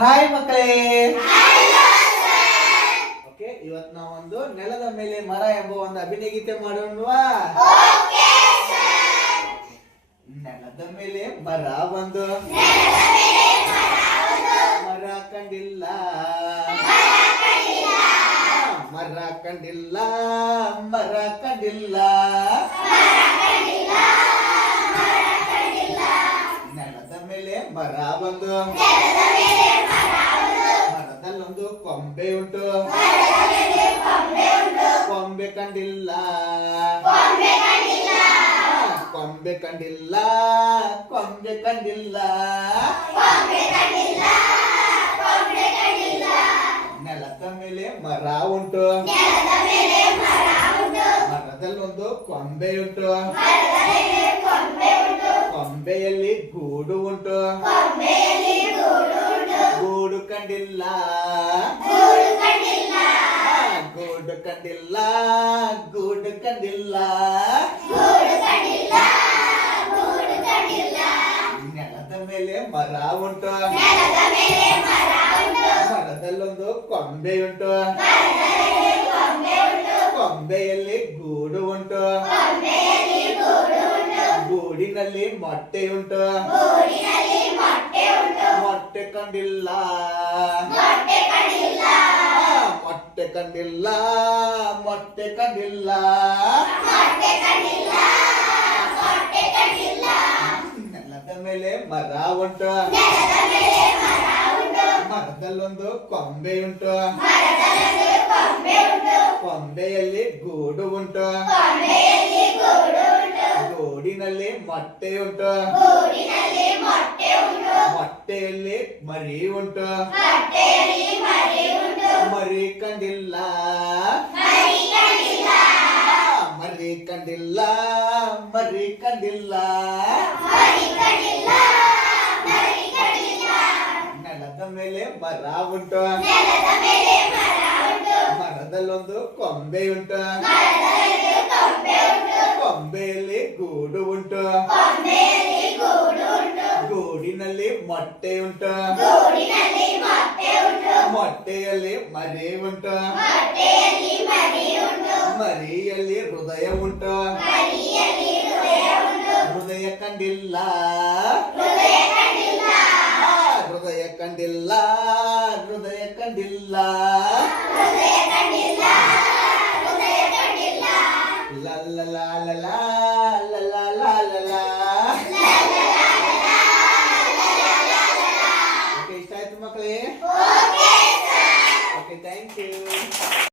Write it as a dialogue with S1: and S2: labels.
S1: Hi ಮಕ್ಕಳೇ. Okay ಇವತ್ತು ನಾವೊಂದು ನೆಲದ ಮೇಲೆ ಮರ ಎಂಬ ಒಂದು ಅಭಿನಯ ಗೀತೆ ಮಾಡೋಣವಾ? ನೆಲದ ಮೇಲೆ ಮರ ಬಂದು. ಮರ ಕಂಡಿಲ್ಲ. ಮರ ಕಂಡಿಲ್ಲ. ಮರ ಕಂಡಿಲ್ಲ. ನೆಲದ ಮೇಲೆ ಮರ ಬಂದು. ಕೊಂಬೆ ಉಂಟು ಕೊಂಬೆ ಕಂಡಿಲ್ಲ ಕೊಂಬೆ ಕಂಡಿಲ್ಲ ಕೊಂಬೆ ಕಂಡಿಲ್ಲ ನೆಲದ ಮೇಲೆ ಮರ ಉಂಟು ಮರದಲ್ಲೊಂದು ಕೊಂಬೆ ಉಂಟು ಕೊಂಬೆಯಲ್ಲಿ ಗೂಡು ಉಂಟು ಗೂಡು ಕಂಡಿಲ್ಲ ಗೂಡು ಕಂಡಿಲ್ಲ ಗೂಡು ಕಂಡಿಲ್ಲ ನೆಲದ ಮೇಲೆ ಮರ ಉಂಟು ಮರದಲ್ಲೊಂದು ಕೊಂಬೆ ಉಂಟು ಕೊಂಬೆಯಲ್ಲಿ ಗೂಡು ಗೂಡಿನಲ್ಲಿ ಮೊಟ್ಟೆ ಉಂಟು ಮೊಟ್ಟೆ ಕಂಡಿಲ್ಲ ಮೊಟ್ಟೆ ಕಂಡಿಲ್ಲ ಮೊಟ್ಟೆ ಕಂಡಿಲ್ಲ ನೆಲದ ಮೇಲೆ ಮರ ಉಂಟು ಮರದಲ್ಲೊಂದು ಕೊಂಬೆ ಉಂಟು ಕೊಂಬೆಯಲ್ಲಿ ಗೂಡು ಉಂಟು ಗೂಡಿನಲ್ಲಿ ಮೊಟ್ಟೆ ಉಂಟು ಮೊಟ್ಟೆಯಲ್ಲಿ ಮರಿ ಉಂಟು ಮರಿ ಕಂಡಿಲ್ಲ ಮರಿ ಕಂಡಿಲ್ಲ ಮರಿ ಕಂಡಿಲ್ಲ ನೆಲದ ಮೇಲೆ ಮರ ಉಂಟು ಮರದಲ್ಲೊಂದು ಕೊಂಬೆ ಉಂಟು ಕೊಂಬೆಯಲ್ಲಿ ಗೂಡು ಉಂಟು ಗೂಡಿನಲ್ಲಿ ಮೊಟ್ಟೆ ಉಂಟು ಮೊಟ್ಟೆಯಲ್ಲಿ ಮರಿ ಉಂಟು ಮರಿಯಲ್ಲಿ ಹೃದಯ ಉಂಟು ಹೃದಯ ಕಂಡಿಲ್ಲ ಆ, ಹೃದಯ ಕಂಡಿಲ್ಲ ಹೃದಯ ಕಂಡಿಲ್ಲ ಓಕೆ ಇಷ್ಟ ಆಯ್ತು ಮಕ್ಕಳೇ ಓಕೆ ಥ್ಯಾಂಕ್ ಯು